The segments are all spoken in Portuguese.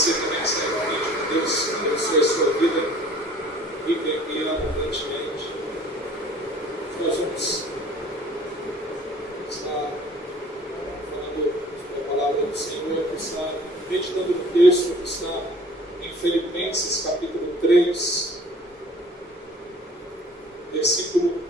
Você também está igualmente com Deus, abençoe a sua vida, rica e abundantemente. Nós vamos estar falando a palavra do Senhor, que está meditando no texto que está em Filipenses, capítulo 3, versículo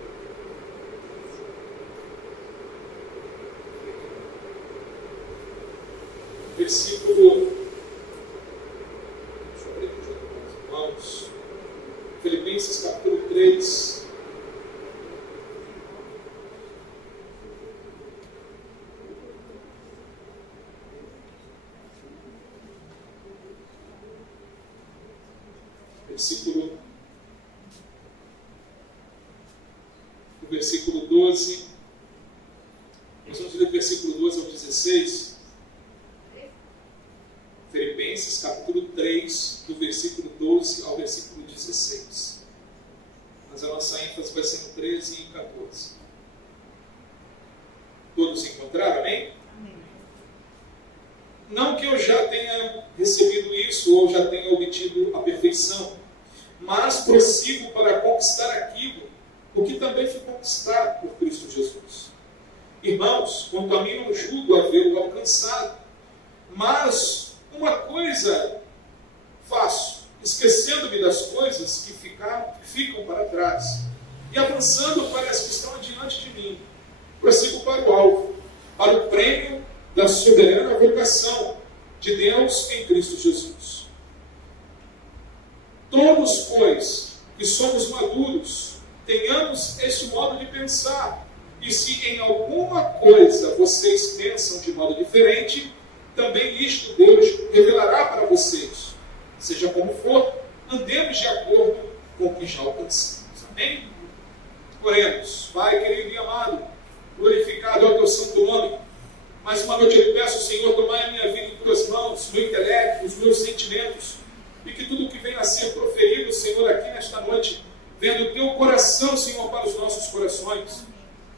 3, versículo 12, nós vamos ler do versículo 12 ao 16, Filipenses capítulo 3, do versículo 12 ao versículo 16. Mas a nossa ênfase vai ser no 13 e 14. Todos encontraram, amém? Amém. Não que eu já tenha recebido isso ou já tenha obtido a perfeição, mas prossigo para conquistar aquilo, o que também foi conquistado por Cristo Jesus. Irmãos, quanto a mim não julgo havê-lo alcançado, mas uma coisa faço, esquecendo-me das coisas que ficam para trás, e avançando para as que estão adiante de mim, prossigo para o alvo, para o prêmio da soberana vocação de Deus em Cristo Jesus. Todos, pois, que somos maduros, tenhamos este modo de pensar, e se em alguma coisa vocês pensam de modo diferente, também isto Deus revelará para vocês. Seja como for, andemos de acordo com o que já alcançamos. Amém? Oremos. Pai querido e amado, glorificado é o teu santo nome. Mais uma noite eu te peço, Senhor, tomai a minha vida em tuas mãos, meu intelecto, os meus sentimentos, e que tudo que venha a ser proferido, Senhor, aqui nesta noite, venha do teu coração, Senhor, para os nossos corações.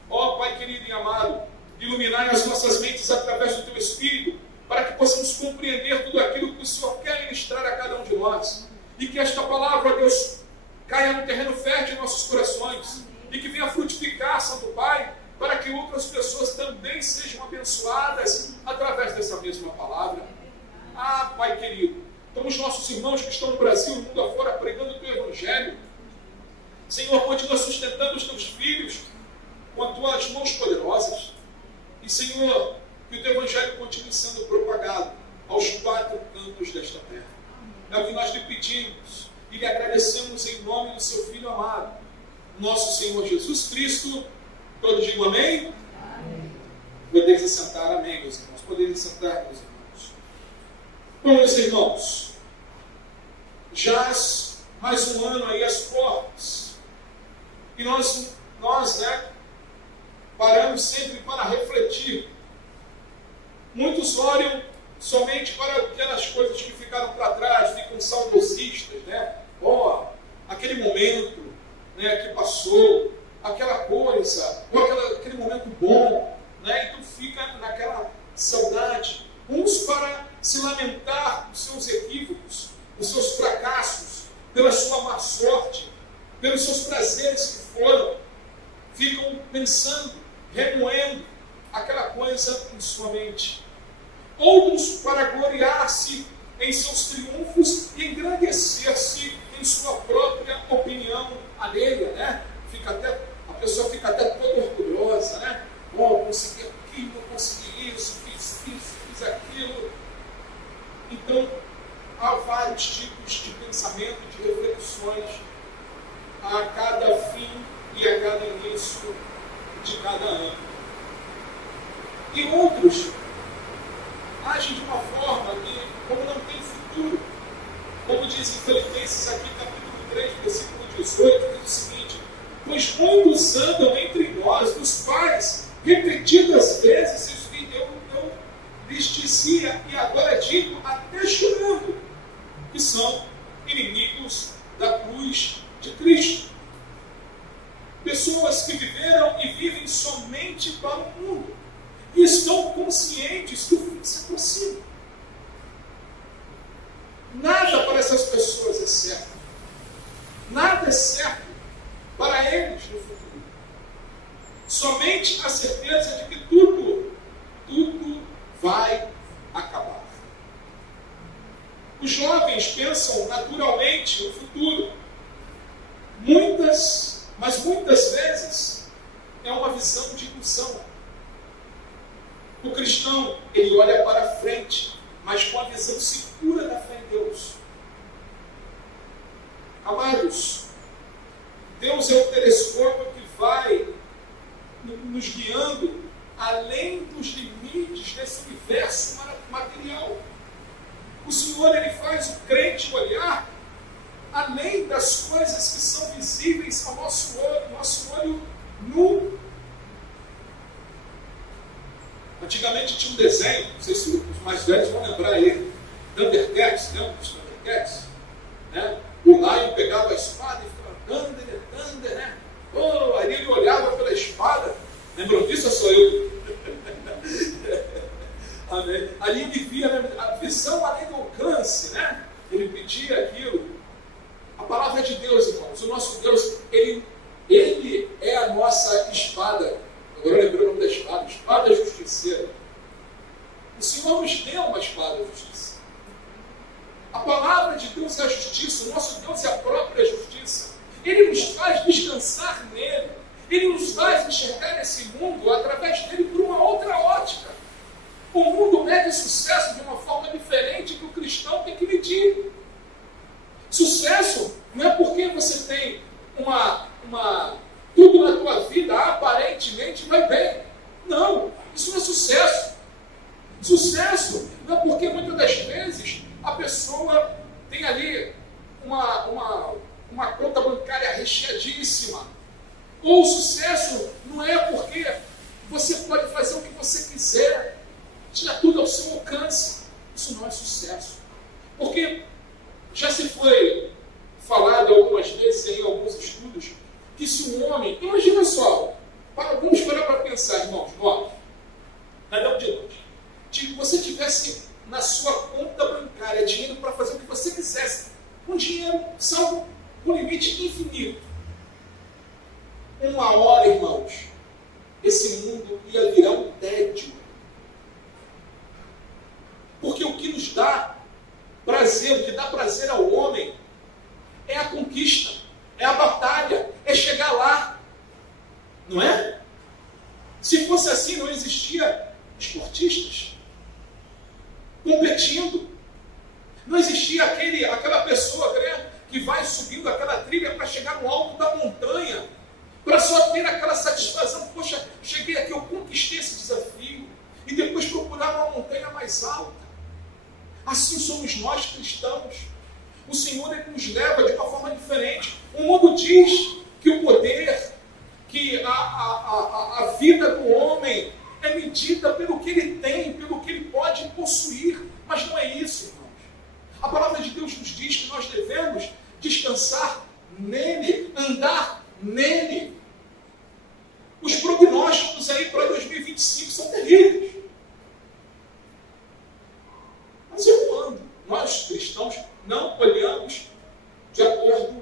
Ó Pai querido e amado, iluminai as nossas mentes através do teu Espírito, para que possamos compreender tudo aquilo que o Senhor quer ministrar a cada um de nós. E que esta palavra, Deus, caia no terreno fértil em nossos corações. E que venha frutificar, Santo Pai, para que outras pessoas também sejam abençoadas através dessa mesma palavra. Ah, Pai querido, então os nossos irmãos que estão no Brasil, no mundo afora, pregando o teu Evangelho, Senhor, continua sustentando os teus filhos com as tuas mãos poderosas. E, Senhor, que o teu Evangelho continue sendo propagado aos quatro cantos desta terra. É o que nós lhe pedimos e lhe agradecemos em nome do seu Filho amado, nosso Senhor Jesus Cristo. Todos digam amém? Amém. Podeis se sentar, amém, meus irmãos. Podeis se sentar, meus irmãos. Bom, meus irmãos, jaz mais um ano aí às portas. E nós paramos sempre para refletir. Muitos olham somente para aquelas coisas que ficaram para trás, ficam saudosistas, né? Ó, aquele momento, né, que passou, aquela coisa, ou aquele momento bom, né? Então fica naquela saudade. Uns para se lamentar dos seus equívocos, dos seus fracassos, pela sua má sorte, pelos seus prazeres que foram, ficam pensando, remoendo aquela coisa em sua mente. Outros para gloriar-se em seus triunfos e engrandecer-se em sua própria opinião alheia, né? A pessoa fica até toda orgulhosa, né? Oh, eu consegui aquilo, eu consegui isso, fiz aquilo. Então, há vários tipos de pensamento, de reflexões a cada fim e a cada início de cada ano. E outros agem de uma forma que, como não tem futuro, como diz em Filipenses aqui, capítulo 3, versículo 18, diz o seguinte: pois muitos andam entre nós, dos quais, repetidas vezes, eu lhes dizia, e agora digo, até chorando, que são inimigos da cruz de Cristo. Pessoas que viveram e vivem somente para o mundo, e estão conscientes que o fim se aproxima. Nada para essas pessoas é certo. Nada é certo para eles no futuro. Somente a certeza de que tudo vai acabar. Os jovens pensam naturalmente no futuro. Mas muitas vezes é uma visão de ilusão. O cristão, ele olha para frente, mas com a visão segura da fé em Deus. Amados, Deus é o telescópio que vai nos guiando além dos limites desse universo material. O Senhor, ele faz o crente olhar além das coisas que são visíveis ao nosso olho nu. Antigamente tinha um desenho, não sei se os mais velhos vão lembrar ele, Thundercats, lembra dos Thundercats? Né? O Lion pegava a espada e ficava Thunder, né? Oh, aí ele olhava pela espada. Lembram disso ou sou eu? Amém. Ali ele via, né, a visão além do alcance, né? Ele pedia aquilo. A palavra de Deus, irmãos, o nosso Deus, ele é a nossa espada. Agora eu lembrei o nome da espada, espada justiceira. O Senhor nos deu uma espada de justiça. A palavra de Deus é a justiça, o nosso Deus é a própria justiça. Ele nos faz descansar nele. Ele nos faz enxergar esse mundo através dele por uma outra ótica. O mundo mede sucesso de uma forma diferente que o cristão tem que medir. Sucesso não é porque você tem tudo na tua vida aparentemente vai bem. Não, isso não é sucesso. Sucesso não é porque muitas das vezes a pessoa tem ali uma conta bancária recheadíssima. Ou o sucesso não é porque você pode fazer o que você quiser, tirar tudo ao seu alcance. Isso não é sucesso. Porque já se foi falado algumas vezes em alguns estudos que se um homem, imagina só, vamos parar para pensar, irmãos, nada de longe, se você tivesse na sua conta bancária dinheiro para fazer o que você quisesse, um dinheiro salvo com limite infinito, uma hora, irmãos, esse mundo ia virar um tédio. Porque o que nos dá prazer, o que dá prazer ao homem é a conquista, é a batalha, é chegar lá. Não é? Se fosse assim, não existia esportistas competindo. Não existia aquela pessoa, né, que vai subindo aquela trilha para chegar no alto da montanha, para só ter aquela satisfação, poxa, cheguei aqui, eu conquistei esse desafio, e depois procurar uma montanha mais alta. Assim somos nós cristãos. O Senhor, ele nos leva de uma forma diferente. O mundo diz que o poder, que a vida do homem é medida pelo que ele tem, pelo que ele pode possuir, mas não é isso, irmãos. A palavra de Deus nos diz que nós devemos descansar nele, andar nele. Os prognósticos aí para 2025 são terríveis. Mas eu ando. Nós cristãos não olhamos de acordo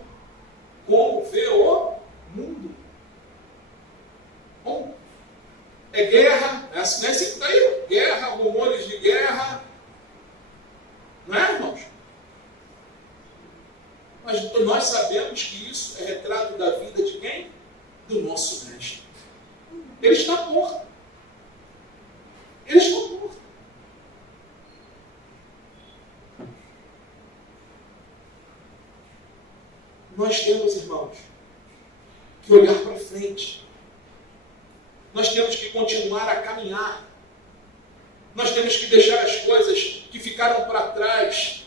com como vê o mundo. Bom, é guerra, é assim, né? Sempre daí, guerra, rumores de guerra. Não é, irmãos? Mas nós sabemos que isso é retrato da vida de quem? Do nosso mestre. Ele está morto. Ele está morto. Nós temos, irmãos, que olhar para frente. Nós temos que continuar a caminhar. Nós temos que deixar as coisas que ficaram para trás.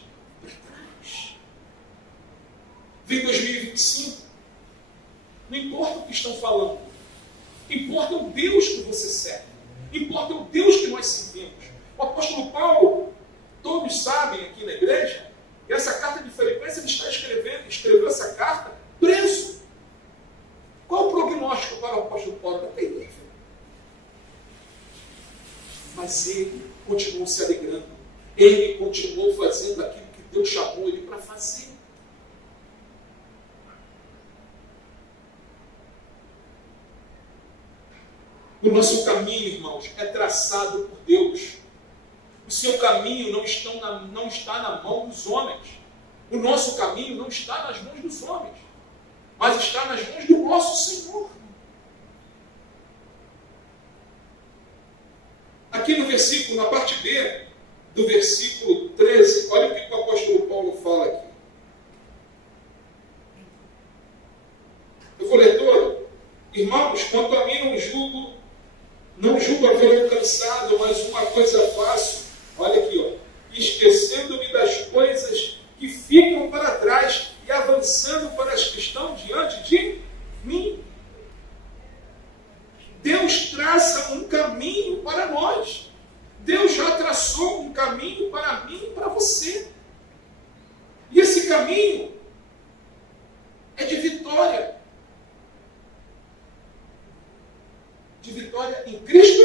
Vem 2025. Não importa o que estão falando. Importa o Deus que você serve. Importa o Deus que nós servimos. O apóstolo Paulo, todos sabem aqui na igreja, que essa carta de Filipenses ele está escreveu essa carta preso. Qual o prognóstico para o apóstolo Paulo? É terrível. Mas ele continuou se alegrando. Ele continuou fazendo aquilo que Deus chamou ele para fazer. O nosso caminho, irmãos, é traçado por Deus. O seu caminho não está na mão dos homens. O nosso caminho não está nas mãos dos homens, mas está nas mãos do nosso Senhor. Aqui no versículo, na parte B, do versículo 13, olha o que o apóstolo Paulo fala aqui. Eu vou ler todo. Irmãos, quanto a mim não julgo haver alcançado, mas uma coisa faço. Olha aqui, ó. Esquecendo-me das coisas que ficam para trás e avançando para as que estão diante de mim. Deus traça um caminho para nós. Deus já traçou um caminho para mim e para você. E esse caminho é de vitória. De vitória em Cristo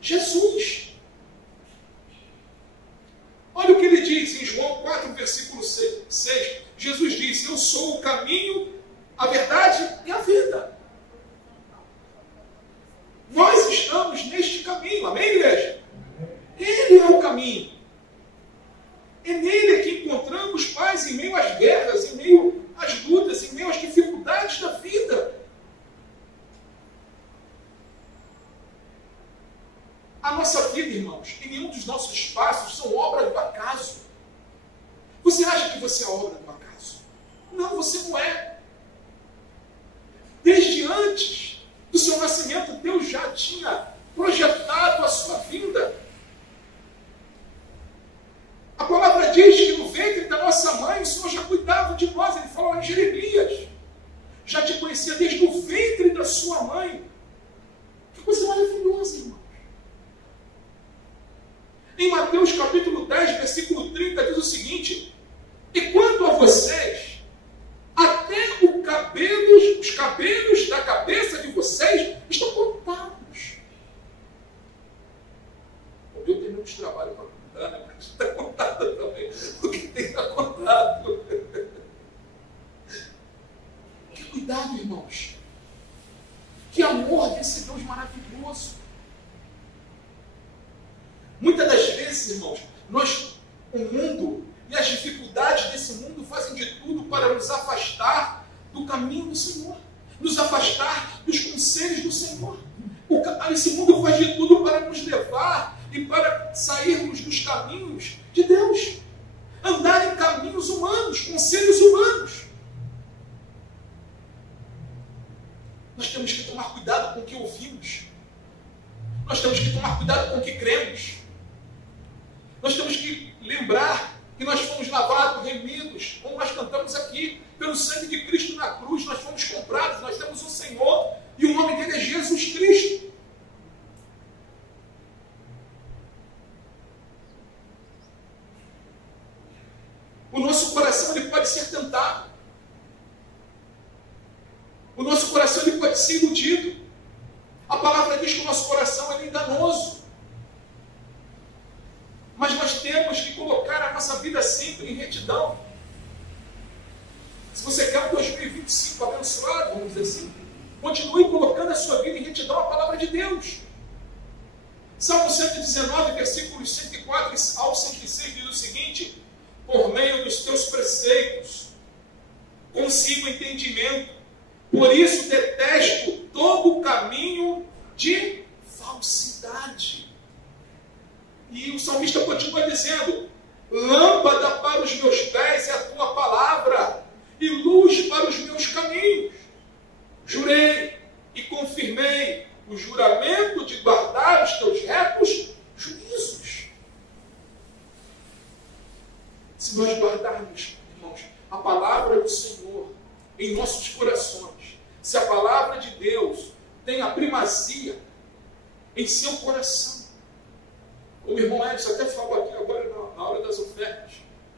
Jesus. Olha o que ele diz em João 4, versículo 6. Jesus disse: eu sou o caminho, a verdade e a vida. Nós estamos neste caminho, amém, igreja? Ele é o caminho. É nele que encontramos paz em meio às guerras, em meio às lutas, em meio às dificuldades da vida. A nossa vida, irmãos, e nenhum dos nossos passos são obra do acaso. Você acha que você é obra do acaso? Não, você não é. Desde antes do seu nascimento, Deus já tinha projetado a sua vinda. A palavra diz que no ventre da nossa mãe, o Senhor já cuidava de nós. Ele falou em Jeremias: já te conhecia desde o ventre da sua mãe. Que coisa maravilhosa, irmão. Em Mateus capítulo 10, versículo 30, diz o seguinte: e quanto a vocês, até os cabelos da cabeça de vocês estão contados. Eu tenho muitos trabalhos para contar, né? Mas está contado também. O que tem está contado. Que cuidado, irmãos. Que amor desse Deus maravilhoso. Muitas das vezes, irmãos, o mundo e as dificuldades desse mundo fazem de tudo para nos afastar do caminho do Senhor, nos afastar dos conselhos do Senhor. Esse mundo faz de tudo para nos levar e para sairmos dos caminhos de Deus, andar em caminhos humanos, conselhos humanos. Nós temos que tomar cuidado com o que ouvimos. Nós temos que tomar cuidado com o que cremos. Nós temos que lembrar que nós fomos lavados, remidos, como nós cantamos aqui, pelo sangue de Cristo na cruz. Nós fomos comprados, nós temos um Senhor e o nome dele é Jesus Cristo. O nosso coração ele pode ser tentado. O nosso coração ele pode ser iludido. A palavra diz que o nosso coração é enganoso. Mas nós temos que colocar a nossa vida sempre em retidão. Se você quer um 2025 abençoado, vamos dizer assim, continue colocando a sua vida em retidão à palavra de Deus. Salmo 119, versículos 104 ao 106 diz o seguinte: por meio dos teus preceitos consigo entendimento, por isso detesto todo o caminho de falsidade. E o salmista continua dizendo: lâmpada para os meus pés é a tua palavra, e luz para os meus caminhos. Jurei e confirmei o juramento de guardar os teus retos juízos. Se nós guardarmos, irmãos, a palavra do Senhor em nossos corações, se a palavra de Deus tem a primazia em seu coração, como o irmão Edson até falou aqui agora na hora das ofertas,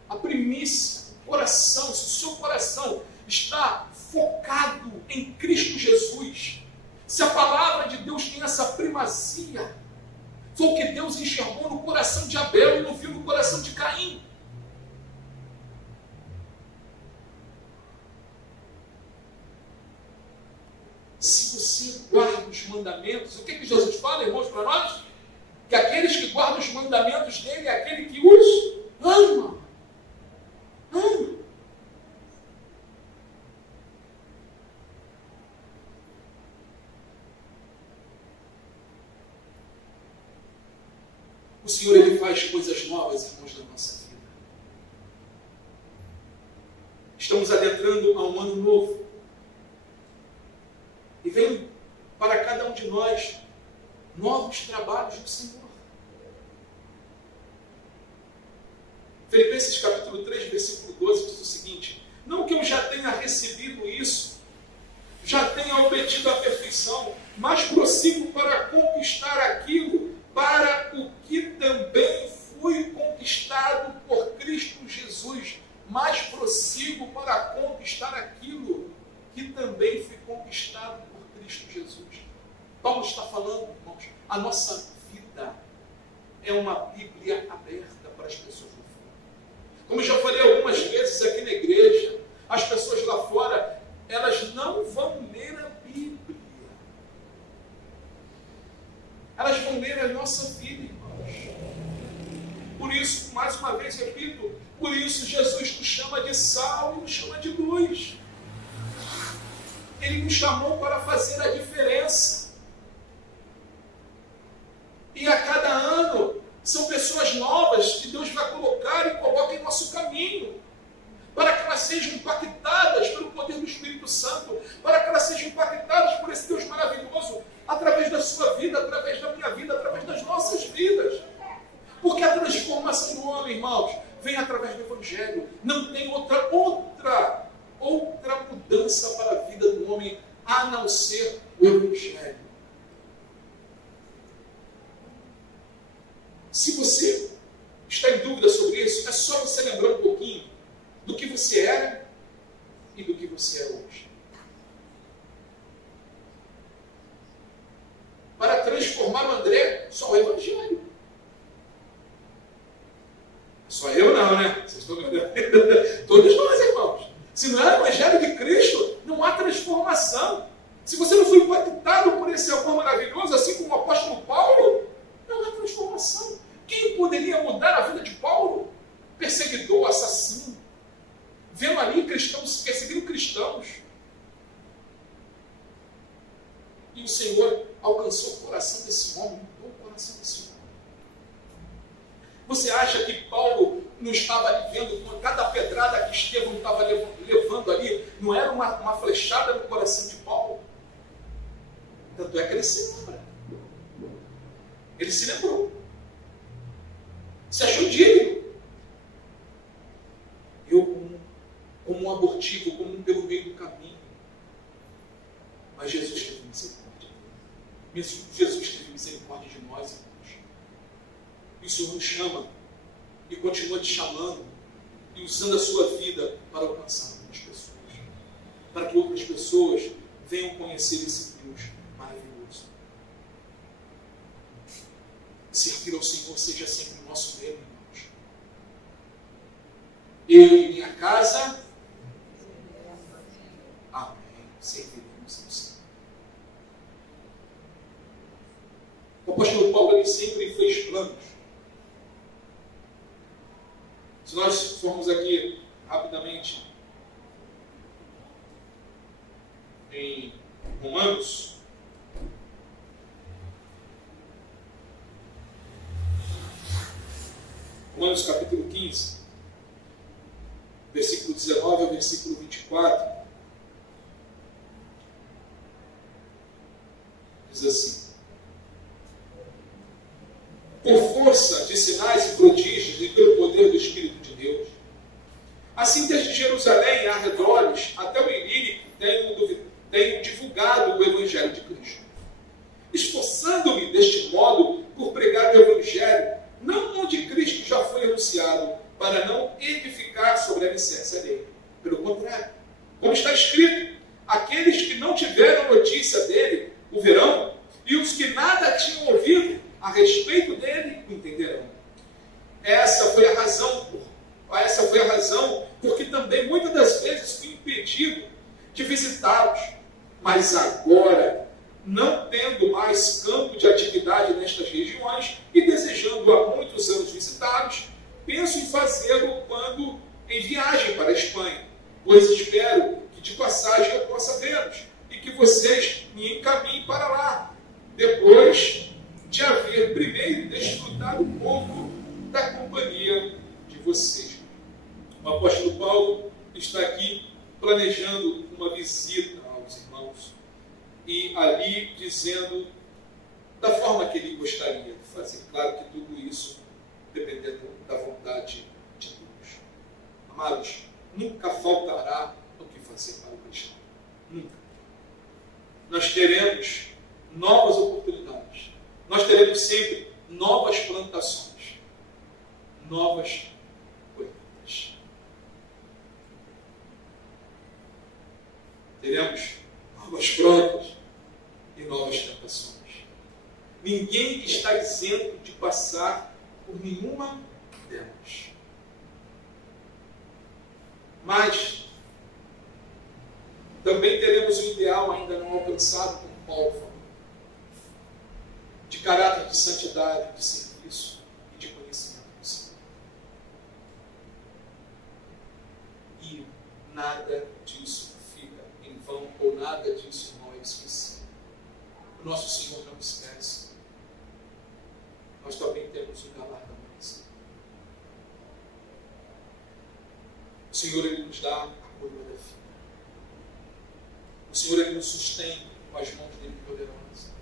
a primícia, coração, se o seu coração está focado em Cristo Jesus, se a palavra de Deus tem essa primazia, foi o que Deus enxergou no coração de Abel e não viu no coração de Caim. se você guarda os mandamentos, o que Jesus fala, irmãos, para nós? Que aqueles que guardam os mandamentos dele é aquele que os ama. Ama. O Senhor, Ele faz coisas novas, irmãos, na nossa vida. Estamos adentrando a um ano novo. E vem para cada um de nós novos trabalhos do Senhor. Filipenses capítulo 3, versículo 12 diz o seguinte: não que eu já tenha recebido isso, já tenha obtido a perfeição, mas prossigo para conquistar aquilo para o que também fui conquistado por Cristo Jesus. Mas prossigo para conquistar aquilo que também fui conquistado por Cristo Jesus. Paulo está falando, irmãos, a nossa vida é uma Bíblia aberta para as pessoas lá fora. Como eu já falei algumas vezes aqui na igreja, as pessoas lá fora, elas não vão ler a Bíblia. Elas vão ler a nossa vida, irmãos. Por isso, mais uma vez repito, por isso Jesus nos chama de sal e nos chama de luz. Ele nos chamou para fazer a diferença. E a cada ano, são pessoas novas que Deus vai colocar e coloca em nosso caminho, para que elas sejam impactadas pelo poder do Espírito Santo, para que elas sejam impactadas por esse Deus maravilhoso, através da sua vida, através da minha vida, através das nossas vidas. Porque a transformação do homem, irmãos, vem através do Evangelho. Não tem outra mudança para a vida do homem, a não ser o Evangelho. Se você está em dúvida sobre isso, é só você lembrar um pouquinho do que você era e do que você é hoje. Para transformar o André, só o Evangelho. Só eu não, né? Vocês estão entendendo? Todos nós, irmãos. Se não é o Evangelho de Cristo, não há transformação. Se você não foi impactado por esse amor maravilhoso, assim como o apóstolo Paulo, não há transformação. Quem poderia mudar a vida de Paulo? Perseguidor, assassino. Vendo ali cristãos perseguindo cristãos. E o Senhor alcançou o coração desse homem, mudou o coração desse homem. Você acha que Paulo não estava ali vendo com cada pedrada que Estevão estava levando ali, não era uma flechada no coração de Paulo? Tanto é que ele se lembra. Ele se lembrou. Se achou digno. Eu, como um abortivo, como um pelo meio do caminho. Mas Jesus teve misericórdia. Jesus teve misericórdia de nós, irmãos. E o Senhor nos chama e continua te chamando e usando a sua vida para alcançar outras pessoas. Para que outras pessoas venham conhecer esse Deus maravilhoso. Servir ao Senhor seja sempre o nosso lema, irmãos. Eu e minha casa, amém, serviremos ao Senhor. O apóstolo Paulo, ele sempre fez planos. Se nós formos aqui rapidamente em Romanos, capítulo 15, versículo 19 ao versículo 24, diz assim: por força de sinais e prodígios e pelo poder do Espírito de Deus, assim desde Jerusalém e arredores até o Ilírico tenho divulgado o Evangelho de Cristo, esforçando-me deste modo por pregar o Evangelho, não onde Cristo já foi anunciado, para não edificar sobre a licença dele. Pelo contrário, como está escrito, aqueles que não tiveram notícia dele o verão, e os que nada tinham ouvido a respeito dele o entenderão. Essa foi a razão porque também muitas das vezes fui impedido de visitá-los. Mas agora, não tendo mais campo de atividade nestas regiões e desejando há muitos anos visitá-los, penso em fazê-lo quando em viagem para a Espanha, pois espero que de passagem eu possa vê-los e que vocês me encaminhem para lá, depois de haver primeiro desfrutado um pouco da companhia de vocês. O apóstolo Paulo está aqui planejando uma visita aos irmãos e ali dizendo da forma que ele gostaria de fazer. Claro que tudo isso dependendo da vontade de Deus. Amados, nunca faltará o que fazer para o cristão. Nunca. Nós teremos novas oportunidades. Nós teremos sempre novas plantações, novas colheitas. Teremos novas provas e novas tentações. Ninguém está isento de passar por nenhuma delas. Mas também teremos um ideal ainda não alcançado, como Paulo falou, de caráter de santidade, de serviço e de conhecimento do Senhor. E nada disso fica em vão, ou nada disso não é esquecido. O nosso Senhor não esquece. Nós também temos um galardão a receber. O Senhor, Ele nos dá a coroa da vida. O Senhor, Ele nos sustém com as mãos dele poderosas.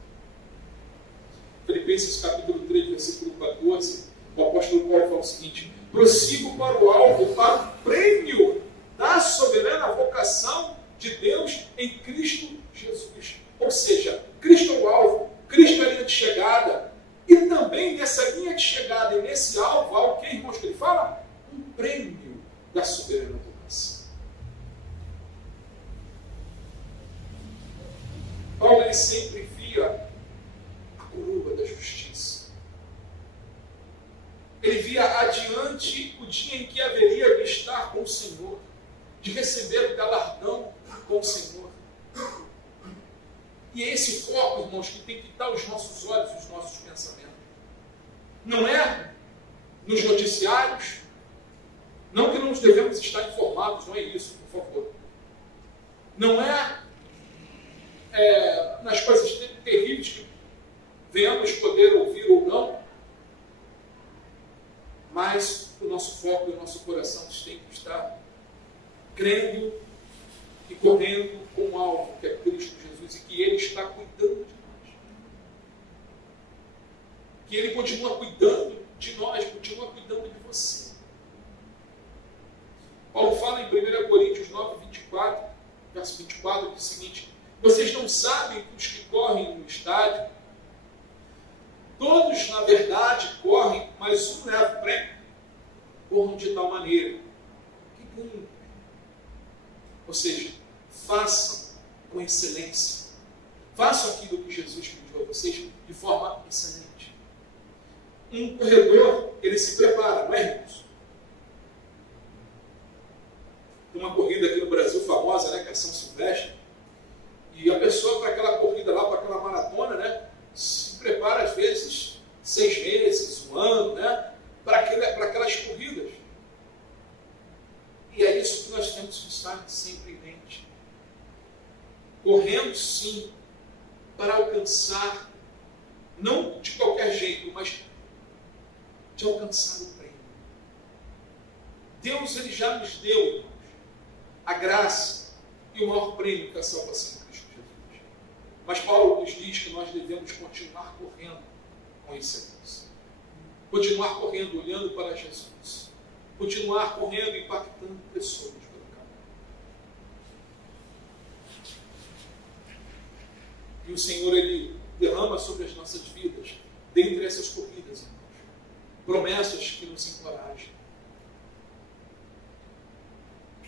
Filipenses capítulo 3, versículo 14, o apóstolo Paulo fala o seguinte: prossigo para o alvo, para o prêmio da soberana vocação de Deus em Cristo Jesus. Ou seja, Cristo é o alvo, Cristo é a linha de chegada. E também nessa linha de chegada e nesse alvo, há o que, irmãos, que ele fala? Um prêmio da soberana vocação. Paulo, ele sempre via a coroa da justiça. Ele via adiante o dia em que haveria de estar com o Senhor, de receber o galardão com o Senhor. E é esse foco, irmãos, que tem que estar os nossos olhos, os nossos pensamentos. Não é nos noticiários, não que não nos devemos estar informados, não é isso, por favor. Não é nas coisas terríveis que venhamos poder ouvir ou não, mas o nosso foco e o nosso coração tem que estar crendo e correndo com o alvo, que é Cristo Jesus, e que Ele está cuidando de nós. Que Ele continua cuidando de nós, continua cuidando de você. Paulo fala em 1 Coríntios 9, 24, verso 24, diz o seguinte: vocês não sabem que os que correm no estádio, todos na verdade correm, mas um leva o prêmio, corram de tal maneira que ganhem o prêmio. Ou seja, façam com excelência. Façam aquilo que Jesus pediu a vocês de forma excelente. Um corredor, ele se prepara, não é, irmãos? Tem uma corrida aqui no Brasil famosa, né, que é São Silvestre. E a pessoa, para aquela corrida lá, para aquela maratona, né, se prepara às vezes 6 meses, um ano, né, para aquelas corridas. E é isso que nós temos que estar sempre em mente. Correndo, sim, para alcançar, não de qualquer jeito, mas de alcançar o prêmio. Deus, Ele já nos deu, irmãos, a graça e o maior prêmio que é a salvação em Cristo Jesus. Mas Paulo nos diz que nós devemos continuar correndo com excelência. Continuar correndo, olhando para Jesus. Continuar correndo, impactando pessoas pelo caminho. E o Senhor, Ele derrama sobre as nossas vidas, dentre essas corridas, irmãos, promessas que nos encorajam.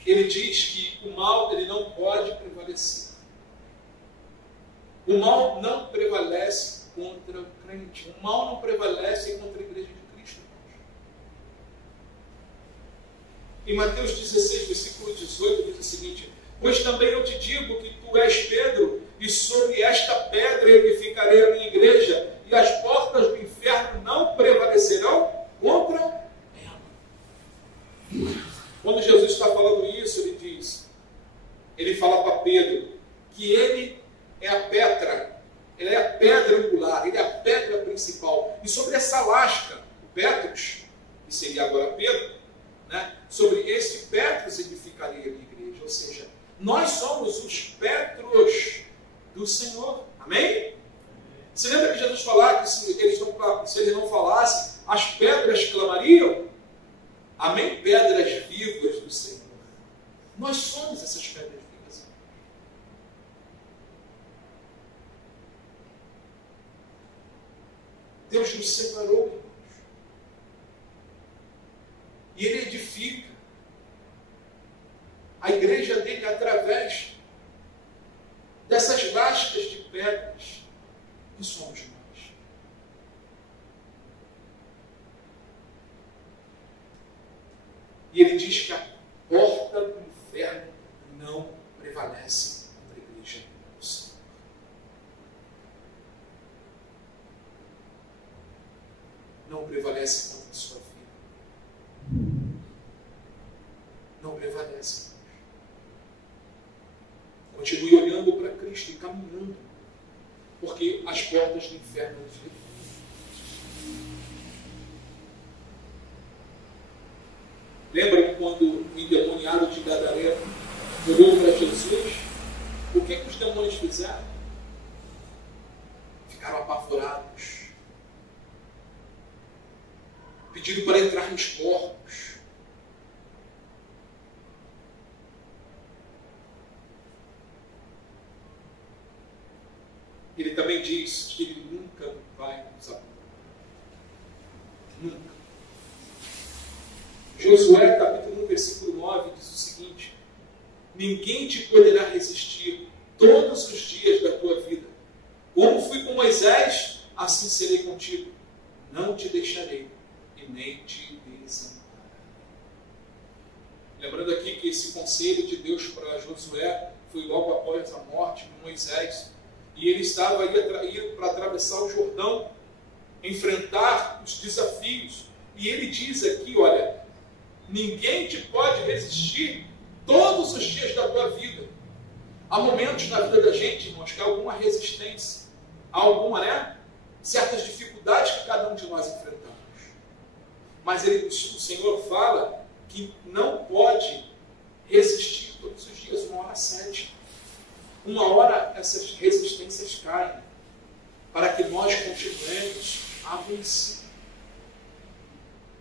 Ele diz que o mal, ele não pode prevalecer. O mal não prevalece contra o crente. O mal não prevalece contra a igreja de Cristo. Em Mateus 16, versículo 18, diz o seguinte: pois também eu te digo que tu és Pedro, e sobre esta pedra edificarei a minha igreja, e as portas do inferno não prevalecerão contra ela. Quando Jesus está falando isso, ele fala para Pedro que ele é a pedra, ele é a pedra angular, ele é a pedra principal. E sobre essa lasca, o Petros, que seria agora Pedro, né? Sobre esse Petros edificaria a minha igreja. Ou seja, nós somos os Petros do Senhor. Amém? Você lembra que Jesus falava que se eles não falassem, as pedras clamariam? Amém? Pedras vivas do Senhor. Nós somos essas pedras vivas. Deus nos separou, irmãos. E Ele edifica a igreja dele através dessas lascas de pedras que somos nós. E Ele diz que a porta do inferno não prevalece contra a igreja do Senhor. Não prevalece contra a sua vida. Não prevalece. Continue olhando para Cristo e caminhando, porque as portas do inferno nos levam. Lembram quando o endemoniado de Gadareno olhou para Jesus? O que os demônios fizeram? Ficaram apavorados. Pediram para entrar nos corpos. Ele também diz que Ele nunca vai nos abandonar. Nunca. Josué, capítulo 1, versículo 9, diz o seguinte: ninguém te poderá resistir todos os dias da tua vida. Como fui com Moisés, assim serei contigo. Não te deixarei e nem te desampararei. Lembrando aqui que esse conselho de Deus para Josué foi logo após a morte de Moisés. E ele estava aí para atravessar o Jordão, enfrentar os desafios. E ele diz aqui, olha, ninguém te pode resistir todos os dias da tua vida. Há momentos na vida da gente, irmãos, que há alguma resistência, há alguma, certas dificuldades que cada um de nós enfrentamos. Mas o Senhor fala que não pode resistir todos os dias, uma hora cede. Uma hora essas resistências caem, para que nós continuemos a vencer.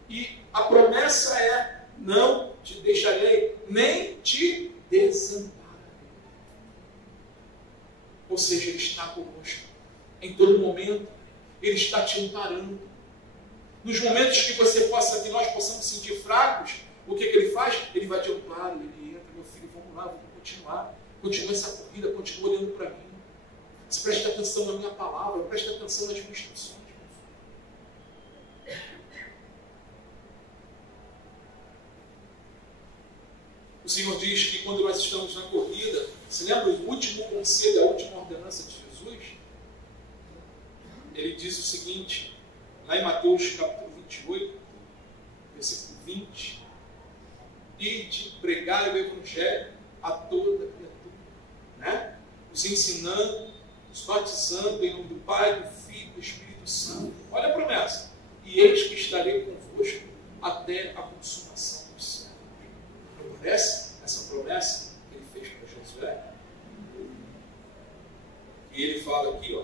E a promessa é: não te deixarei, nem te desampararei. Ou seja, Ele está conosco em todo momento. Ele está te amparando. Nos momentos que que nós possamos sentir fracos, o que Ele faz? Ele vai de amparo, Ele entra: meu filho, vamos lá, vamos continuar. Continua essa corrida, continua olhando para mim. Se preste atenção na minha palavra, preste atenção nas minhas instruções. O Senhor diz que quando nós estamos na corrida, se lembra o último conselho, a última ordenança de Jesus? Ele diz o seguinte, lá em Mateus capítulo 28, versículo 20: e de pregar o Evangelho a toda criatura, os ensinando, os batizando em nome do Pai, do Filho e do Espírito Santo. Olha a promessa: e eis que estarei convosco até a consumação dos séculos. Não parece essa promessa que Ele fez para Josué? E Ele fala aqui,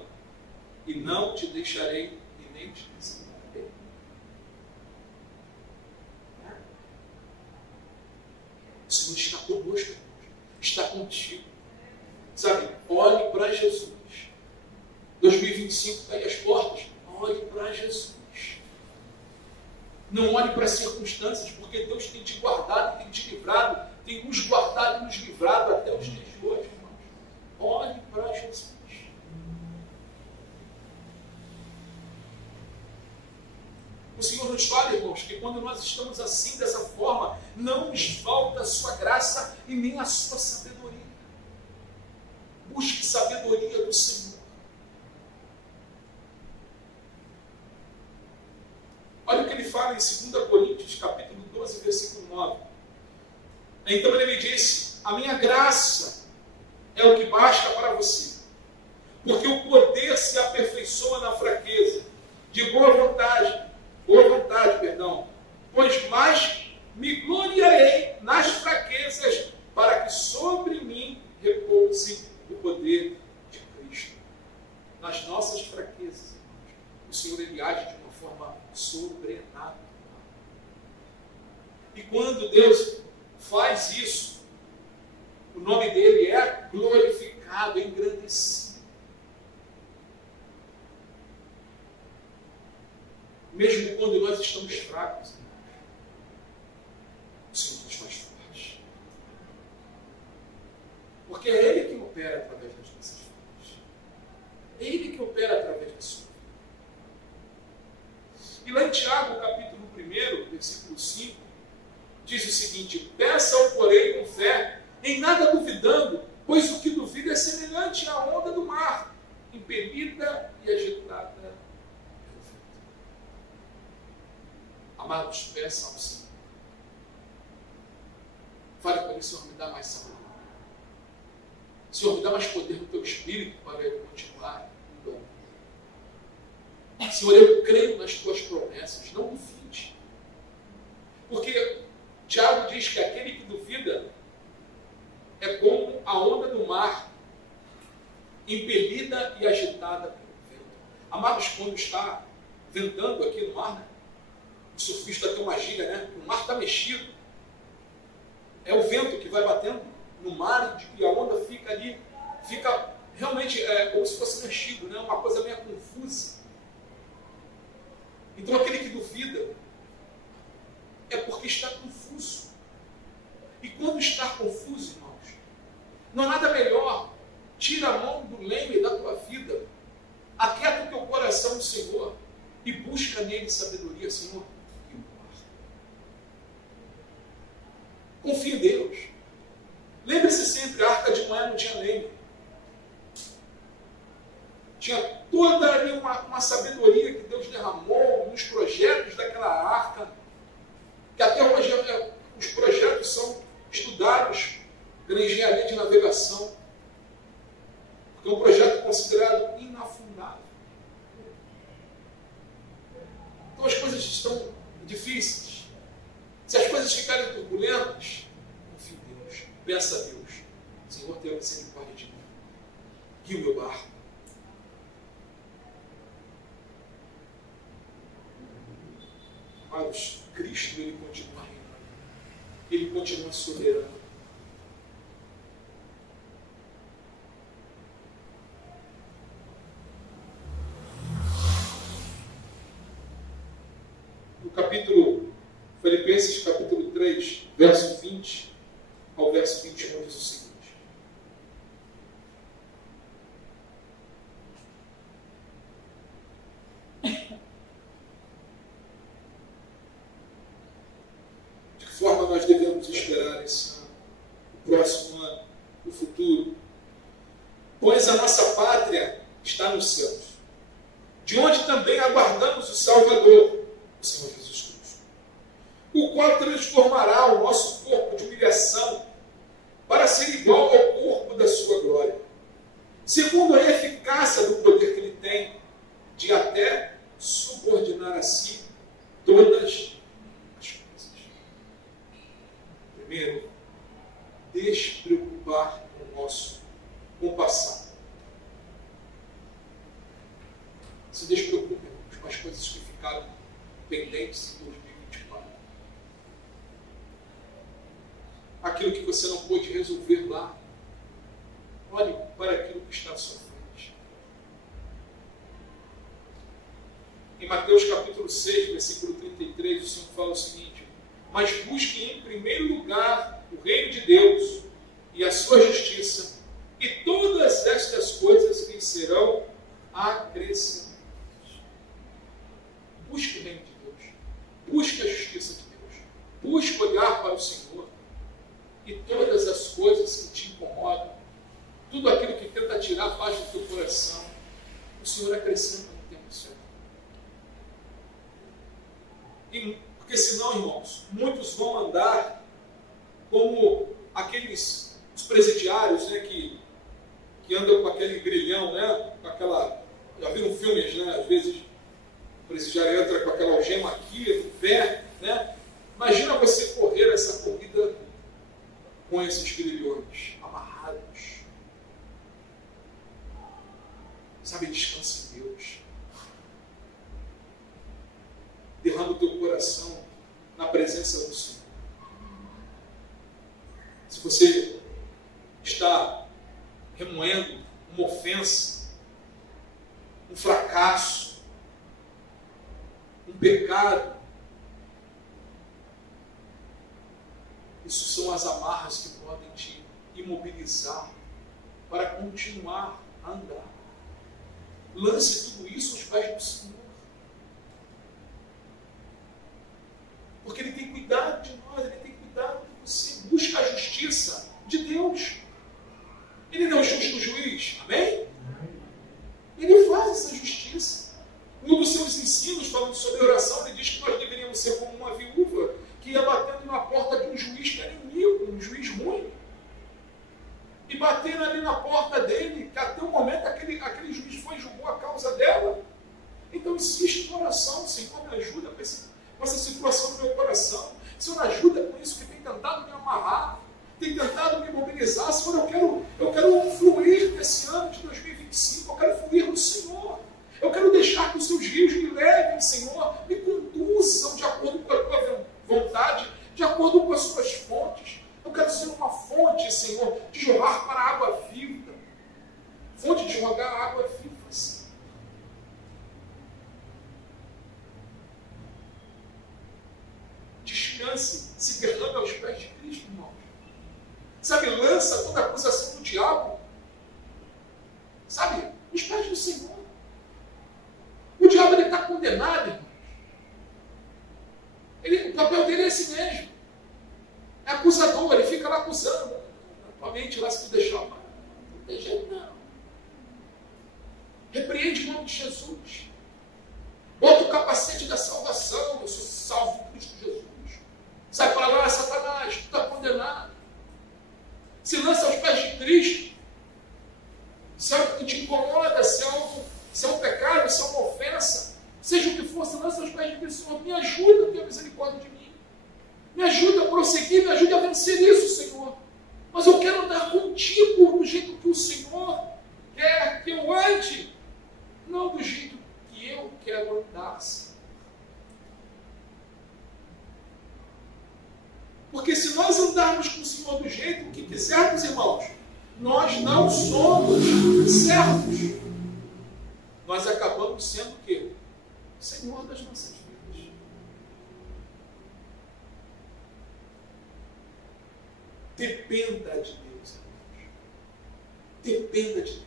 e não te deixarei e nem te desampararei. O Senhor está conosco, está contigo. Sabe, olhe para Jesus. 2025 está aí às portas. Olhe para Jesus. Não olhe para as circunstâncias, porque Deus tem te guardado, tem te livrado, tem nos guardado e nos livrado até os dias de hoje, irmãos. Olhe para Jesus. O Senhor nos fala, irmãos, que quando nós estamos assim, dessa forma, não nos falta a sua graça e nem a sua sabedoria. Busque sabedoria fala em 2 Coríntios, capítulo 12, versículo 9. Então ele me disse: a minha graça é o que basta para você, porque o poder se aperfeiçoa na fraqueza. De boa vontade, pois mais me gloriarei nas fraquezas, para que sobre mim repouse o poder de Cristo. Nas nossas fraquezas, irmãos, o Senhor ele age de uma forma sobrenatural. E quando Deus faz isso, o nome dele é glorificado, engrandecido. Mesmo quando nós estamos fracos, o Senhor nos faz fortes. Porque é Ele que opera através das nossas vidas. É Ele que opera através da sua vida. E lá em Tiago, capítulo 1, versículo 5, diz o seguinte: peça-o, porém, com fé, em nada duvidando, pois o que duvida é semelhante à onda do mar, impelida e agitada pelo vento. Amados, peça ao Senhor. Fale para ele: Senhor, me dá mais saúde. Senhor, me dá mais poder no teu espírito para eu continuar no dom. Senhor, eu creio nas tuas promessas, não duvide. Porque Tiago diz que aquele que duvida é como a onda do mar, impelida e agitada pelo vento. Amados, quando está ventando aqui no mar, né? O surfista tem uma gíria, né? O mar está mexido. É o vento que vai batendo no mar e a onda fica ali, fica realmente como se fosse mexido, né? Uma coisa meio confusa. Então aquele que duvida é porque está confuso. E quando está confuso, irmãos, não há nada melhor. Tira a mão do leme da tua vida, aquieta o teu coração no Senhor e busca nele sabedoria. Senhor, confia em Deus. Lembre-se sempre, a Arca de Noé não tinha leme. Tinha toda ali uma sabedoria que Deus derramou nos projetos daquela arca, que até hoje os projetos são estudados pela engenharia de navegação, porque é um projeto considerado inafundável. Então as coisas estão difíceis. Se as coisas ficarem turbulentas, confie em Deus. Peça a Deus: Senhor, tenha misericórdia de mim. Guia o meu barco. Mas Cristo, ele continua reinando. Ele continua soberano. No capítulo Filipenses, capítulo 3, verso 20 ao verso 21, diz o seguinte: de que forma nós devemos esperar esse ano, o próximo ano, o futuro? Pois a nossa pátria está nos céus, de onde também aguardamos o Salvador, o Senhor Jesus Cristo, o qual transformará o nosso corpo de humilhação para ser igual ao corpo da sua glória, segundo a eficácia do poder que ele tem de até subordinar a si todas as coisas. Primeiro, despreocupar com o passado. Se despreocupe com as coisas que ficaram pendentes em 2024. Aquilo que você não pôde resolver lá, olhe para aquilo que está à sua frente. Em Mateus capítulo 6, versículo 33, o Senhor fala o seguinte: mas busquem em primeiro lugar o reino de Deus e a sua justiça, e todas estas coisas lhes serão acrescentadas. Busque o reino de Deus, busque a justiça de Deus, busque olhar para o Senhor, e todas as coisas que te incomodam, tudo aquilo que tenta tirar a paz do teu coração, o Senhor acrescenta no tempo certo. Porque senão, irmãos, muitos vão andar como aqueles os presidiários, né, que andam com aquele grilhão, né, com aquela... Já viram filmes, né, às vezes o presidiário entra com aquela algema aqui no pé, né? Imagina você correr essa corrida com esses grilhões amarrados. Sabe, descansa em Deus. Derrama o teu coração na presença do Senhor. Se você está remoendo uma ofensa, um fracasso, um pecado, isso são as amarras que podem te imobilizar para continuar a andar. Lance tudo isso aos pés do Senhor. Porque Ele tem cuidado de nós, Ele tem cuidado de você. Busca a justiça de Deus. Ele não é o justo juiz, amém? Ele faz essa justiça. Um dos seus ensinos, falando sobre oração, ele diz que nós deveríamos ser como uma viúva que ia batendo na porta de um juiz que era inimigo, um juiz ruim. E batendo ali na porta dele, que até o momento aquele juiz foi e julgou a causa dela. Então insiste na oração: Senhor, me ajuda com essa situação do meu coração. Senhor, ajuda com isso que tem tentado me amarrar, tem tentado me mobilizar. Senhor, eu quero fluir nesse ano de 2025, eu quero fluir no Senhor. Eu quero deixar que os seus rios me levem, Senhor, me conduzam de acordo com a tua vontade, de acordo com as suas fontes. Eu quero ser uma fonte, Senhor, de jorrar para a água viva. Fonte de jogar água viva, Senhor. Descanse, se derrame aos pés de Cristo, irmãos. Sabe, lança toda a acusação do diabo, sabe, nos pés do Senhor. O diabo está condenado, irmãos. O papel dele é esse mesmo. É acusador, ele fica lá acusando. Atualmente, lá se tu deixar, não tem jeito não. Repreende o nome de Jesus. Bota o capacete da salvação. Eu sou salvo em Cristo Jesus. Sai para lá, Satanás, tu está condenado. Se lança aos pés de Cristo. Se é algo que te incomoda, se é um pecado, se é uma ofensa, seja o que for, se lança aos pés de Cristo. Senhor, me ajuda a ter misericórdia de mim. Me ajuda a prosseguir, me ajuda a vencer isso, Senhor. Mas eu quero andar contigo do jeito que o Senhor quer que eu ande, não do jeito que eu quero andar, Senhor. Porque se nós andarmos com o Senhor do jeito que quisermos, irmãos, nós não somos servos. Nós acabamos sendo o quê? Senhor das nossas vidas. Dependa de Deus, irmãos. Dependa de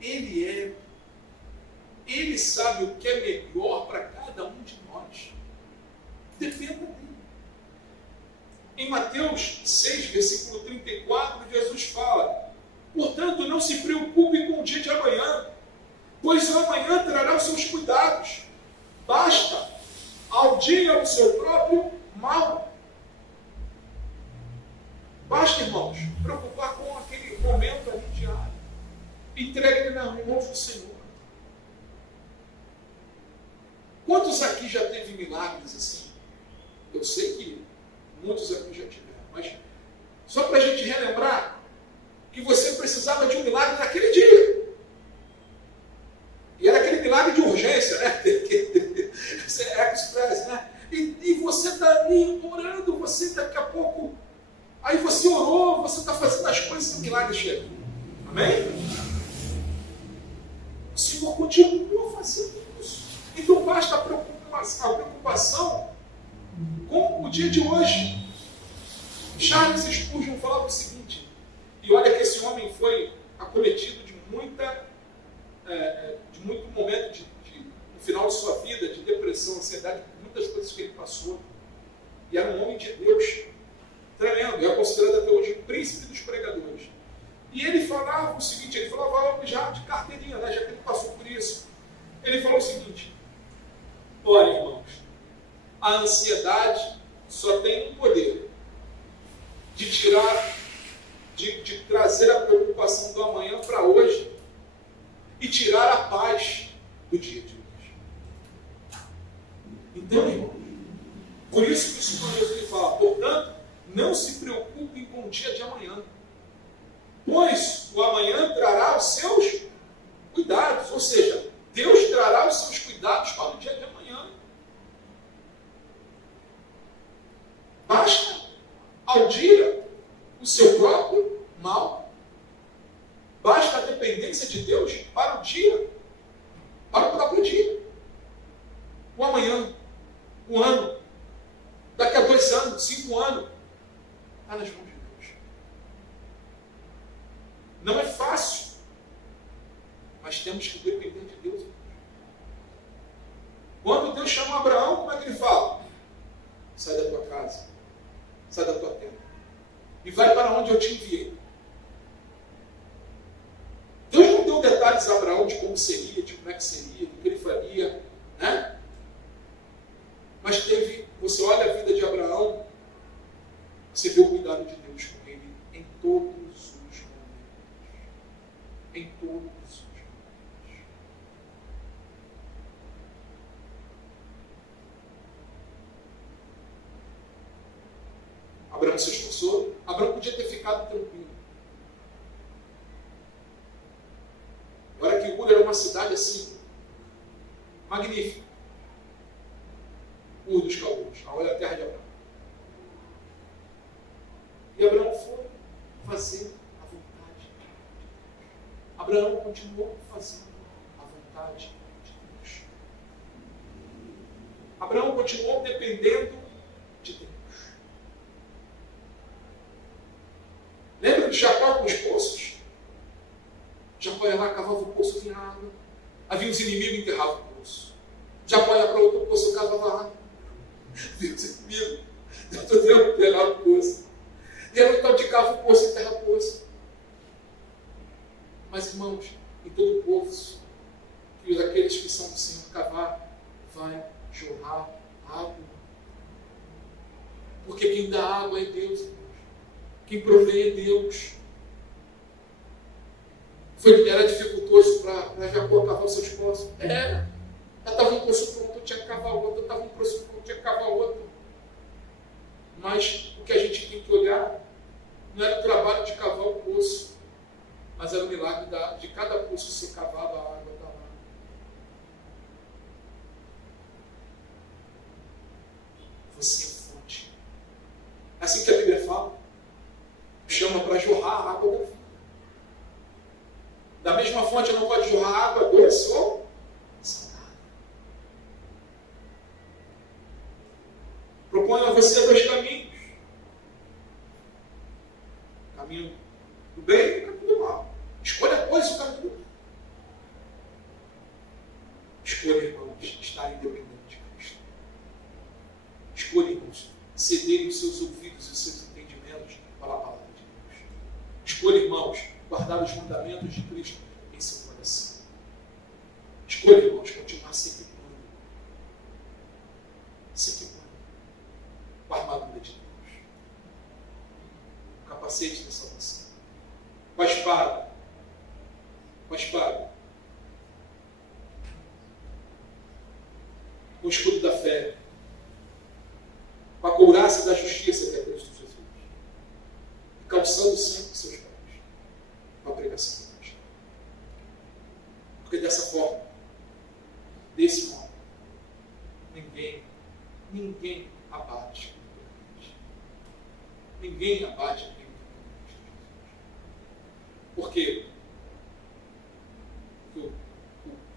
Deus. Ele sabe o que é melhor para cada um de nós. Dependa dele. Em Mateus 6, versículo 34, Jesus fala: portanto, não se preocupe com o dia de amanhã, pois o amanhã trará os seus cuidados. Basta ao dia o seu próprio mal. Basta, irmãos, preocupar com aquele momento ali diário. Entregue nas mãos do Senhor. Quantos aqui já teve milagres assim? Eu sei que muitos aqui já tiveram, mas só para a gente relembrar que você precisava de um milagre naquele dia. E era aquele milagre de urgência, né? Express, né? E você está ali orando, você daqui a pouco... Aí você orou, você está fazendo as coisas e o milagre chega. Amém? O Senhor continua fazendo isso. Então basta a preocupação com o dia de hoje. Charles Spurgeon falava o seguinte, e olha que esse homem foi acometido de muito momento no final de sua vida, de depressão, ansiedade, muitas coisas que ele passou. E era um homem de Deus tremendo, é considerado até hoje o príncipe dos pregadores. E ele falava o seguinte, ele falava já de carteirinha, né, já que ele passou por isso. Ele falou o seguinte: olha, A ansiedade só tem um poder: de tirar, de trazer a preocupação do amanhã para hoje e tirar a paz do dia de hoje. Então, irmão, por isso que o Senhor Jesus fala: portanto, não se preocupem com o dia de amanhã, pois o amanhã trará os seus cuidados. Ou seja, Deus trará os seus cuidados para o dia de amanhã. Basta ao dia o seu próprio mal. Basta a dependência de Deus para o dia, para o próprio dia. O amanhã, o ano, daqui a 2 anos, 5 anos, está nas mãos de Deus. Não é fácil, mas temos que depender de Deus. Quando Deus chama Abraão, como é que ele fala? Sai da tua casa, sai da tua terra e vai para onde eu te enviei. Deus não deu detalhes a Abraão de como seria, de como é que seria, do que ele faria, né? Mas teve, você olha a vida de Abraão, você vê o cuidado de Deus com ele em todos os momentos. Em todos os momentos. Abraão se esforçou. Abraão podia ter ficado tranquilo. Agora que Ur era uma cidade assim, magnífica. Ur dos Caldeus, olha a terra de Abraão. E Abraão foi fazer a vontade de Deus. Abraão continuou fazendo a vontade de Deus. Abraão continuou dependendo de Deus. Lembra de Jacó com os poços? Jacó ia lá, cavava o poço, vinha água. Havia os inimigos, enterravam o poço. Jacó ia para outro poço, cavava água. Vinha os inimigos, enterrava o poço. E era um tal de cava o poço, enterra o poço. Mas, irmãos, em todo o povo, e aqueles que são do Senhor cavar, vai jorrar água. Porque quem dá água é Deus, irmãos. Quem provém é Deus. Era dificultoso para Jacó cavar os seus poços? Era. Já estava um poço pronto, eu tinha que cavar outro. Estava um poço pronto, eu tinha que cavar outro. Mas o que a gente tem que olhar não era o trabalho de cavar o poço, mas era o milagre de cada poço ser cavado, a água da lá. Você é fonte. É assim que a Bíblia fala. Chama para jorrar a água da vida. Da mesma fonte não pode jorrar água doce ou salgada. Proponho a você 2 caminhos. O caminho do bem e o caminho do mal. Escolha, pois, o caminho do bem. Escolha, irmãos, estar independente de Cristo. Escolha, irmãos, cederem os seus ouvidos e os seus entendimentos para a palavra de Deus. Escolha, irmãos, guardar os mandamentos de Cristo em seu coração. Escolha, irmãos, continuar se equipando. Se equipando com a armadura de Deus. O capacete da salvação. Com a espada. Com a espada. Com o escudo da fé. Com a couraça da justiça que é Cristo Jesus. Calçando sempre seus pés. Com a pregação de Deus. Porque dessa forma, desse modo, ninguém abate. Ninguém abate aquilo que é Cristo Jesus. Por quê?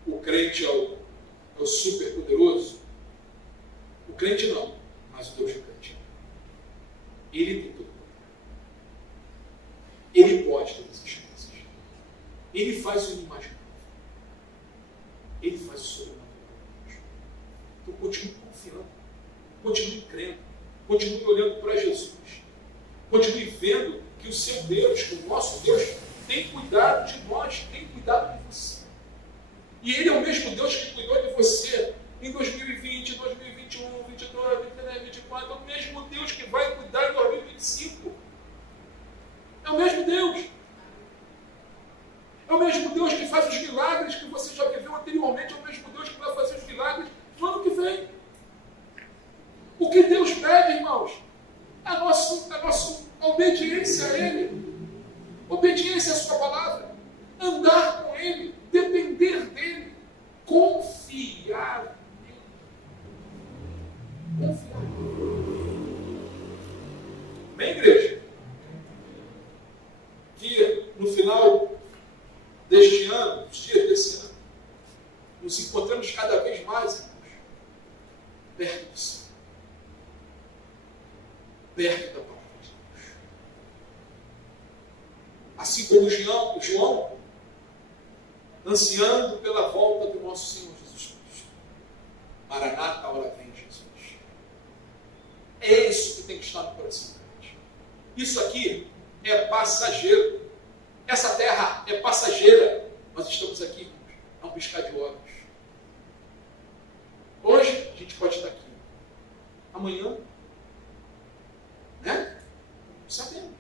O crente é o super poderoso? O crente não, mas o Deus do crente. Ele tem todo o poder. Ele pode todas as coisas. Ele faz o inimaginável. Ele faz o sobrenatural. Então continue confiando. Continue crendo. Continue olhando para Jesus. Continue vendo que o seu Deus, que o nosso Deus, tem cuidado de nós, tem cuidado de você. E Ele é o mesmo Deus que cuidou de você em 2020, 2021, 2022, nos encontramos cada vez mais, irmãos, perto do Senhor, perto da palavra de Deus. Assim como João, ansiando pela volta do nosso Senhor Jesus Cristo. Maranata, hora vem, Jesus. É isso que tem que estar no coração da gente. Isso aqui é passageiro. Essa terra é passageira. Nós estamos aqui, irmãos, é um piscar de olhos. Hoje a gente pode estar aqui. Amanhã, né? Não sabemos.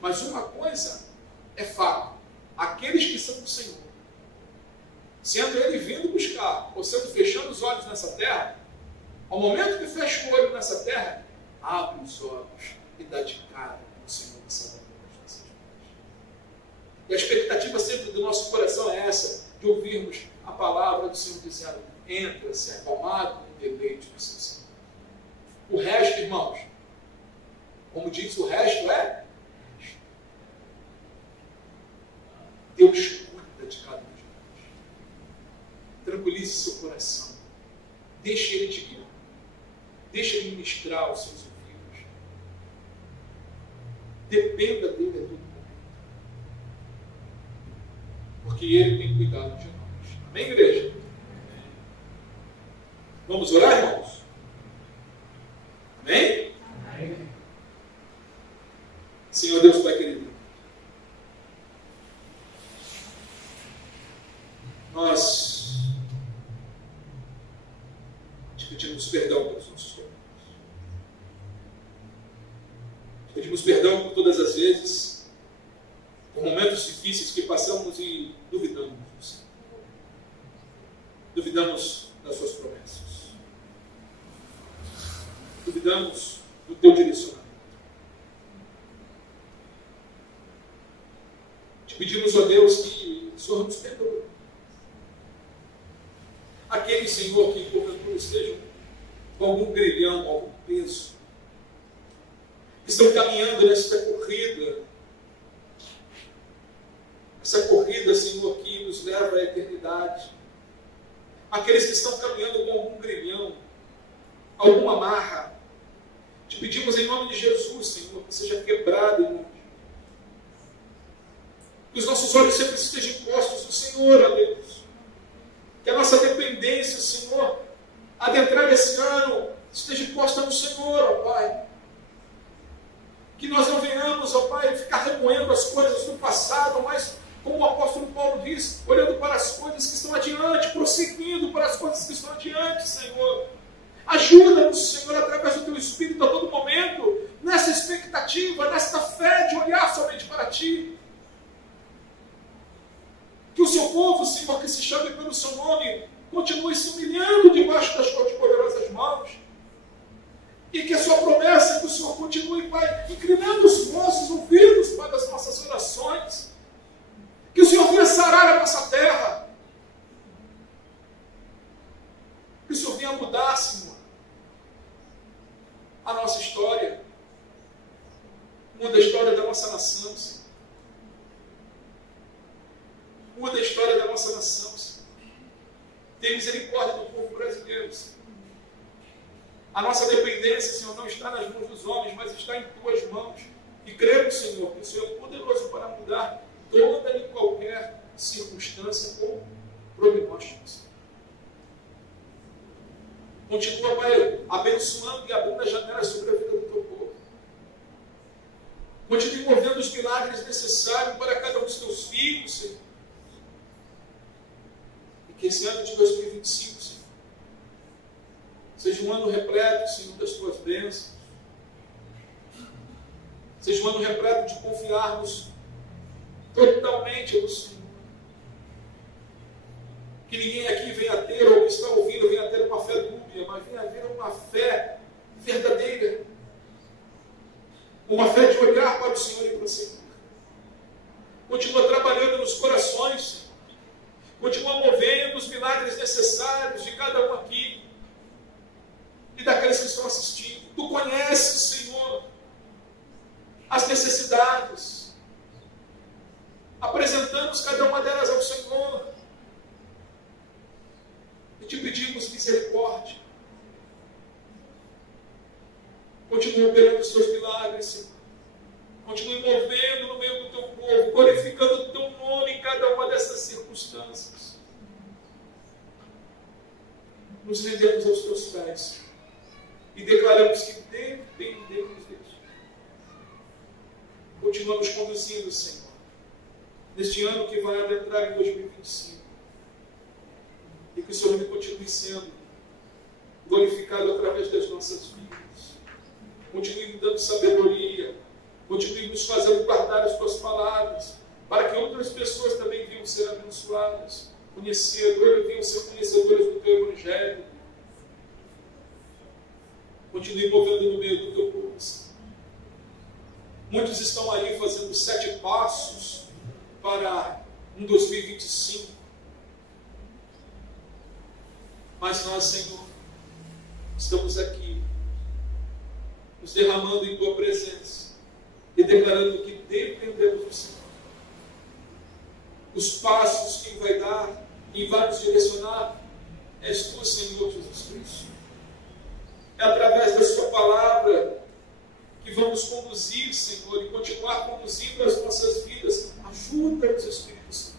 Mas uma coisa é fato. Aqueles que são do Senhor, sendo Ele vindo buscar, ou sendo fechando os olhos nessa terra, ao momento que fecha o olho nessa terra, abre os olhos e dá de cara com o Senhor e Salvador das nossas vidas. E a expectativa sempre do nosso coração é essa, de ouvirmos a palavra do Senhor dizendo: entra, servo amado, no deleite do seu Senhor. O resto, irmãos, como diz, o resto é resto. Deus cuida de cada um de nós. Tranquilize seu coração. Deixe Ele te guiar. Deixe Ele ministrar os seus ouvidos. Dependa dele a todo momento. Porque Ele tem cuidado de nós. Amém, igreja? Vamos orar, irmãos? Amém? Amém. Senhor Deus, Pai querido, nós te pedimos perdão pelos nossos pecados. Te pedimos perdão por todas as vezes, por momentos difíceis que passamos e duvidamos do Senhor. Duvidamos das suas promessas. Duvidamos do teu direcionamento. Te pedimos, ó Deus, que o Senhor nos perdoe. Aqueles, Senhor, que porventura estejam com algum grilhão, algum peso, que estão caminhando nessa corrida, essa corrida, Senhor, que nos leva à eternidade. Aqueles que estão caminhando com algum grilhão, alguma amarra, te pedimos em nome de Jesus, Senhor, que seja quebrado em nome de Jesus. Que os nossos olhos sempre estejam postos no Senhor, ó Deus. Que a nossa dependência, Senhor, adentrar esse ano, esteja posta no Senhor, ó Pai. Que nós não venhamos, ó Pai, ficar remoendo as coisas do passado, mas, como o apóstolo Paulo diz, olhando para as coisas que estão adiante, prosseguindo para as coisas que estão adiante, Senhor. Ajuda-nos, Senhor, através do Teu Espírito a todo momento, nessa expectativa, nessa fé de olhar somente para Ti. Que o Seu povo, Senhor, que se chame pelo Seu nome, continue se humilhando debaixo das Tuas poderosas mãos. E que a Sua promessa, que o Senhor continue, Pai, inclinando os nossos ouvidos para as nossas orações. Que o Senhor venha sarar a nossa terra. Que o Senhor venha mudar, Senhor, a nossa história. Muda a história da nossa nação, Senhor. Muda a história da nossa nação, Senhor. Tem misericórdia do povo brasileiro, Senhor. A nossa dependência, Senhor, não está nas mãos dos homens, mas está em Tuas mãos. E cremos, Senhor, que o Senhor é poderoso para mudar toda e qualquer circunstância ou prognóstico, Senhor. Continua, Pai, abençoando e abrindo as janelas sobre a vida do Teu povo. Continue movendo os milagres necessários para cada um dos Teus filhos, Senhor. E que esse ano de 2025, Senhor, seja um ano repleto, Senhor, das Tuas bênçãos. Seja um ano repleto de confiarmos totalmente no Senhor. Que ninguém aqui venha ter, ou que está ouvindo, venha ter uma fé dúbia, mas venha haver uma fé verdadeira. Uma fé de olhar para o Senhor e prosseguir. Continua trabalhando nos corações, Senhor. Continua movendo os milagres necessários de cada um aqui e daqueles que estão assistindo. Tu conheces, Senhor, as necessidades. Apresentamos cada uma delas ao Senhor. Te pedimos misericórdia. Continue operando os teus milagres, Senhor. Continue movendo no meio do teu povo, glorificando o teu nome em cada uma dessas circunstâncias. Nos rendemos aos teus pés e declaramos que dependemos de ti. Continua nos conduzindo, Senhor, neste ano que vai adentrar em 2025. E que o Senhor continue sendo glorificado através das nossas vidas. Continue nos dando sabedoria. Continue nos fazendo guardar as tuas palavras, para que outras pessoas também venham ser abençoadas, venham ser conhecedoras do teu Evangelho. Continue movendo no meio do teu povo. Muitos estão aí fazendo 7 passos para um 2025. Mas nós, Senhor, estamos aqui, nos derramando em tua presença e declarando que dependemos do Senhor. Os passos que vai dar, quem vai nos direcionar, és tu, Senhor Jesus Cristo. É através da sua palavra que vamos conduzir, Senhor, e continuar conduzindo as nossas vidas. Ajuda-nos, Espírito Santo.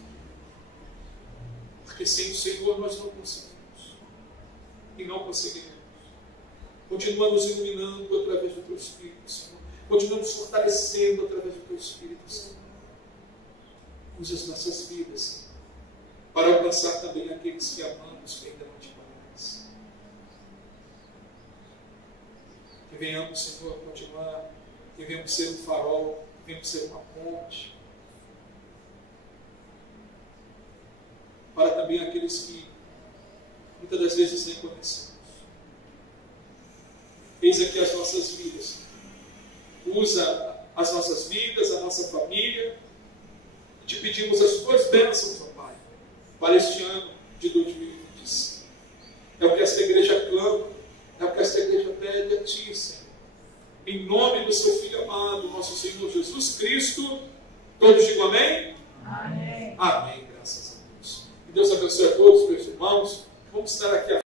Porque sem o Senhor nós não conseguimos. E não conseguiremos. Continua nos iluminando através do teu Espírito, Senhor. Continua nos fortalecendo através do teu Espírito, Senhor. Use as nossas vidas, Senhor, para alcançar também aqueles que amamos, que ainda não te conhecem. Que venhamos, Senhor, continuar, que venhamos ser um farol, que venhamos ser uma ponte, para também aqueles que muitas das vezes nem conhecemos. Eis aqui as nossas vidas. Usa as nossas vidas, a nossa família. E te pedimos as tuas bênçãos, ó Pai, para este ano de 2025. É o que esta igreja clama, é o que esta igreja pede a ti, Senhor. Em nome do seu Filho amado, nosso Senhor Jesus Cristo. Todos digam amém? Amém. Amém, graças a Deus. Que Deus abençoe a todos, meus irmãos. Vamos estar aqui